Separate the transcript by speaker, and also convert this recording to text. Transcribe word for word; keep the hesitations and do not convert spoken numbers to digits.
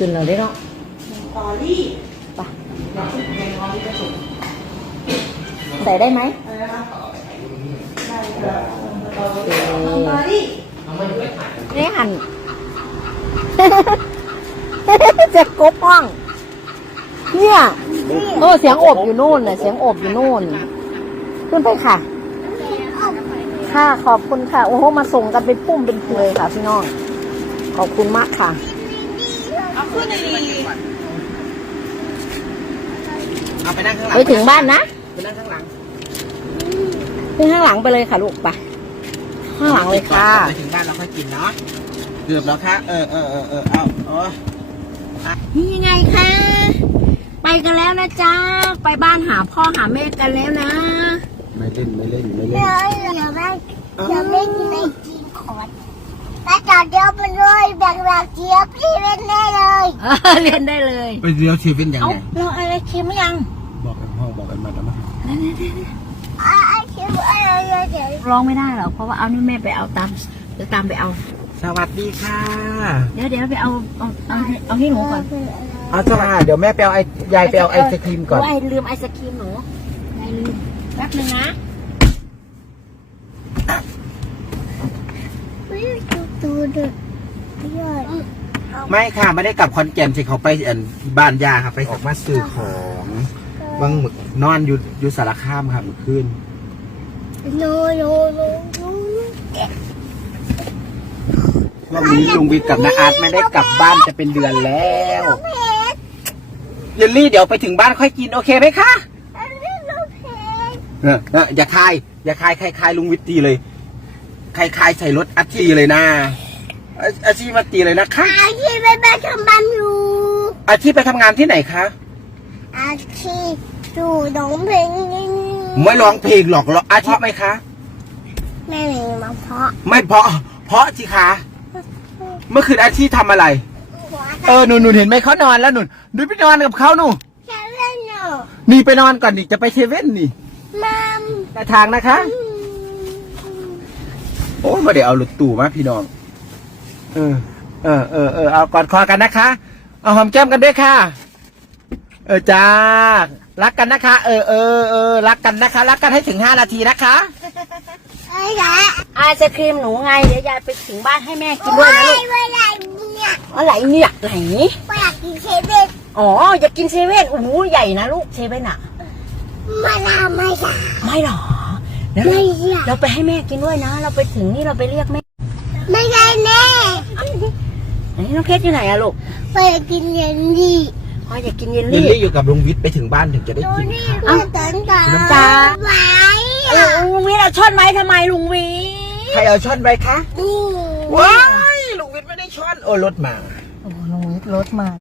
Speaker 1: ขึ้นเราได้เนาะ
Speaker 2: ตอรี่
Speaker 1: ไปใส่ได้ไหม
Speaker 2: ตอรี่
Speaker 1: นี่หัน จะกบห้องเนี่ยโอ้เสียงอบอยู่นู่นน่ะเสียงอบอยู่นู่นขึ้นไปค่ะค่ะขอบคุณค่ะโอ้โหมาส่งกันเป็นปุ้มเป็นเพลยค่ะพี่น้องขอบคุณมากค่ะ
Speaker 2: เอาขึ้นเลย
Speaker 3: เอาไปนั่งข้างหลัง
Speaker 1: ไปถึงบ้านนะ
Speaker 3: ไปนั่งข้างหลัง
Speaker 1: ขึ้นข้างหลังไปเลยค่ะลูกไปข้างหลังเลยค่ะ
Speaker 3: ไปถึงบ้านเราค่อยกินเนาะเกือบแล้วค่ะเออเออเออเออเอาโอ้
Speaker 1: นี่ยังไงคะไปกันแล้วนะจ๊ะไปบ้านหาพ่อหาแม่กันแล้วนะ
Speaker 3: ไม่เล่นไม่เล่นไม่เล่น
Speaker 4: เดี๋ยวเดี๋ยวแม่เดี๋ยวแม่กินไอจีนขอดแล้วจอดเดียวไปเลยแบ่งแบบเจี๊ยบพี่เล่นได้เลย
Speaker 1: เรียนได้เลย
Speaker 3: ไปเดียวชีวิตยัง
Speaker 1: เอ้า
Speaker 3: ไง
Speaker 1: เราอะไรเค็มยัง
Speaker 3: บอกกันห้องบอกกันมาแล้วมั้ง
Speaker 4: อ่าเชียบอะไรเดี๋ยว
Speaker 1: ร้องไม่ได้หรอกเพราะว่าเอานี่แม่ไปเอาตามเดี๋ยวตามไปเอา
Speaker 3: สวัสดีค่ะ
Speaker 1: เดี๋ยวเดี๋ยวไปเอาเอาเอาให้เอาให้หนูก่อน
Speaker 3: เอาจ้าเดี๋ยวแม่ไปเอาไอ้ยายไปเอาไอศครีมก่อน
Speaker 1: ไอ้ลืมไอศครีมหนูยายลืมแป๊บนึงนะ
Speaker 4: วิ่งตูตูดูยอด
Speaker 3: ไม่ค่ะไม่ได้กลับคอนแก่นสิเขาไปอันบ้านยาครับไปออกมาซื้อของบางหมึกนอนอยู่อยู่สารคามค่ะเมื่อคืน
Speaker 4: โนโนโนโน
Speaker 3: วันนี้ลุงวิทย์กับน้าอาร์ตไม่ได้กลับบ้านจะเป็นเดือนแล้วเยลลี่เดี๋ยวไปถึงบ้านค่อยกินโอเคไหมคะเออเอออย่าคายอย่าคายคายคายลุงวิทย์ตีเลยคายคายใส่รถอาชีเลยนะอาชีมาตีเลยนะคะ
Speaker 4: อาชีพไปไปทำบ้านอยู่
Speaker 3: อาชีไปทำงานที่ไหนคะ
Speaker 4: อาชีพดูน้องเพลง
Speaker 3: ไม่ร้องเพลงหรอกหรอกอาชีพไหมคะ
Speaker 4: แม่เพลงมาเพาะ
Speaker 3: ไม่เพราะเพราะสิคะเมื่อคืนอาชีพทำอะไรเออหนูหนูเห็นไหมเขานอนแล้วหนูดูไปนอนกับเขาหนู
Speaker 4: แค่เล่นเนาะ
Speaker 3: นี่ไปนอนก่อนดิจะไปเซเว่นนี่
Speaker 4: มัม
Speaker 3: แต่ทางนะคะโอ้มาเดี๋ยวเอารถตู้มาพี่น้องเออเออเออเออเอากอดคอกันนะคะเอาหอมแก้มกันด้วยค่ะเออจ้ารักกันนะคะ เออเออเออรักกันนะคะ รักกันให้ถึงห้านาทีนะคะ
Speaker 4: ไอ้ละ
Speaker 1: ไอศครีมหนูไงเดี๋ยวยายไปถึงบ้านให้แม่กินด้วยนะลูก
Speaker 4: เวลาเนี่ย
Speaker 1: อะไรเนี่ยไหน
Speaker 4: อยากกินเชฟเว่น
Speaker 1: อ๋ออยากกินเซเว่นโอ้โหใหญ่นะลูกเซเว่นอะ
Speaker 4: มาลาไม่ใช่
Speaker 1: ไม่หรอเดี๋ยว
Speaker 4: ไม่
Speaker 1: เรา
Speaker 4: ใช่
Speaker 1: เราไปให้แม่กินด้วยนะ เราไปถึงนี่เราไปเรียกแม่
Speaker 4: ไม่ใช่แม่
Speaker 1: ไหนน้องเพชรอยู่ไหนอะลูก
Speaker 4: ไปกินเย็นดี
Speaker 1: อ๋ออยากกินเยล
Speaker 3: ลิล
Speaker 1: ลี่
Speaker 3: ลี่อยู่กับลุงวิทย์ไปถึงบ้านถึงจะได้
Speaker 4: ดู
Speaker 3: กิน
Speaker 4: นี่
Speaker 3: ค่ะ
Speaker 4: มาตันตา
Speaker 3: น้ำตา
Speaker 4: ไว้
Speaker 1: เออลุงวิทย์เอาช้อนไม้ทำไมลุงวิทย์
Speaker 3: ใครเอาช้อนไปคะ
Speaker 4: นี่
Speaker 3: ว้ายลุงวิทย์ไม่ได้ช้อนโอ้รถมา
Speaker 1: โอ้ลุงวิทย์รถมา